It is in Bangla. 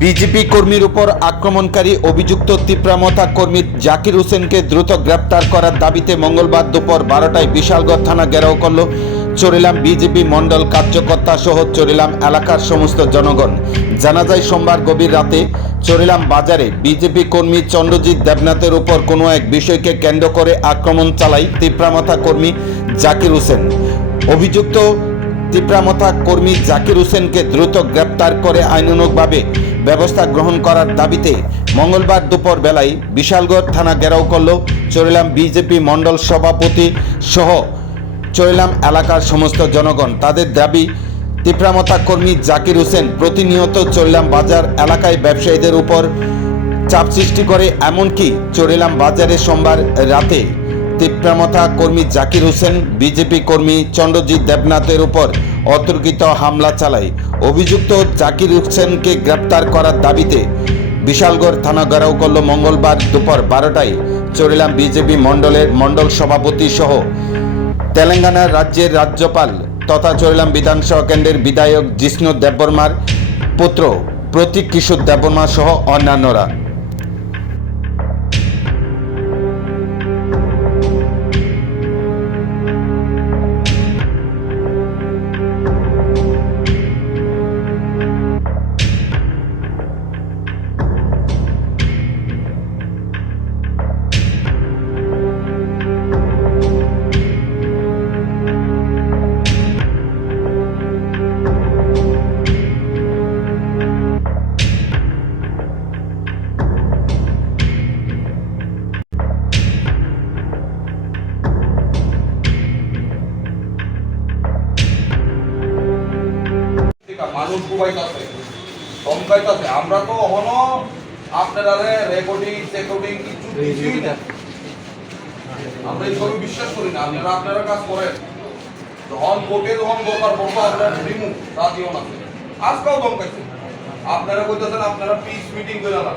বিজেপি কর্মীর উপর আক্রমণকারী অভিযুক্ত তিপ্রামথা কর্মী জাকির হোসেনকে দ্রুত গ্রেপ্তার করার দাবিতে মঙ্গলবার দুপুর 12টায় বিশালগড় থানা ঘেরাও করল চরিলাম বিজেপি মণ্ডল কার্যকর্তা সহ চরিলাম এলাকার সমস্ত জনগণ। জানা যায় সোমবার গভীর রাতে চরিলাম বাজারে বিজেপি কর্মী চন্দ্রজিৎ দেবনাথের উপর কোনো এক বিষয়কে কেন্দ্র করে আক্রমণ চালায় তিপ্রামথা কর্মী জাকির হোসেন। অভিযুক্ত তিপ্রামথা কর্মী জাকির হোসেনকে দ্রুত গ্রেপ্তার করে আইনানুগভাবে ব্যবস্থা গ্রহণ করার দাবিতে মঙ্গলবার দুপুর বেলায় বিশালগড় থানা ঘেরাও করল চরিলাম বিজেপি মণ্ডল সভাপতি সহ চরিলাম এলাকার সমস্ত জনগণ। তাদের দাবি, তিপ্রামথা কর্মী জাকির হোসেন প্রতিনিয়ত চরিলাম বাজার এলাকায় ব্যবসায়ীদের উপর চাপ সৃষ্টি করে। এমনকি চরিলাম বাজারে সোমবার রাতে তিপ্রামথা কর্মী জাকির হোসেন বিজেপি কর্মী চন্দ্রজিৎ দেবনাথের উপর অতর্কিত হামলা চালায়। অভিযুক্ত জাকির হোসেনকে গ্রেপ্তার করার দাবিতে বিশালগড় থানা ঘেরাও করল মঙ্গলবার দুপুর 12টায় চরিলাম বিজেপি মণ্ডল সভাপতি সহ তেলেঙ্গানা রাজ্যের রাজ্যপাল তথা চরিলাম বিধানসভা কেন্দ্রের বিধায়ক জিষ্ণু দেববর্মার পুত্র প্রতীক কিশোর দেববর্মা সহ অন্যান্যরা। মানুষ ডুবাইতেছে, ধমকাইতেছে। আমরা তো এখনো আপনারা রেকর্ডিং কিছু কিছুই না। আমরা এইসবই বিশ্বাস করি না। আপনারা কাজ করেন, যখন কোর্টে যখন দরকার পড়তো আপনারা রিমুভ রাজিও না। আজকেও ধমকাইছে। আপনারা কইতেছেন আপনারা পিস মিটিং করে না।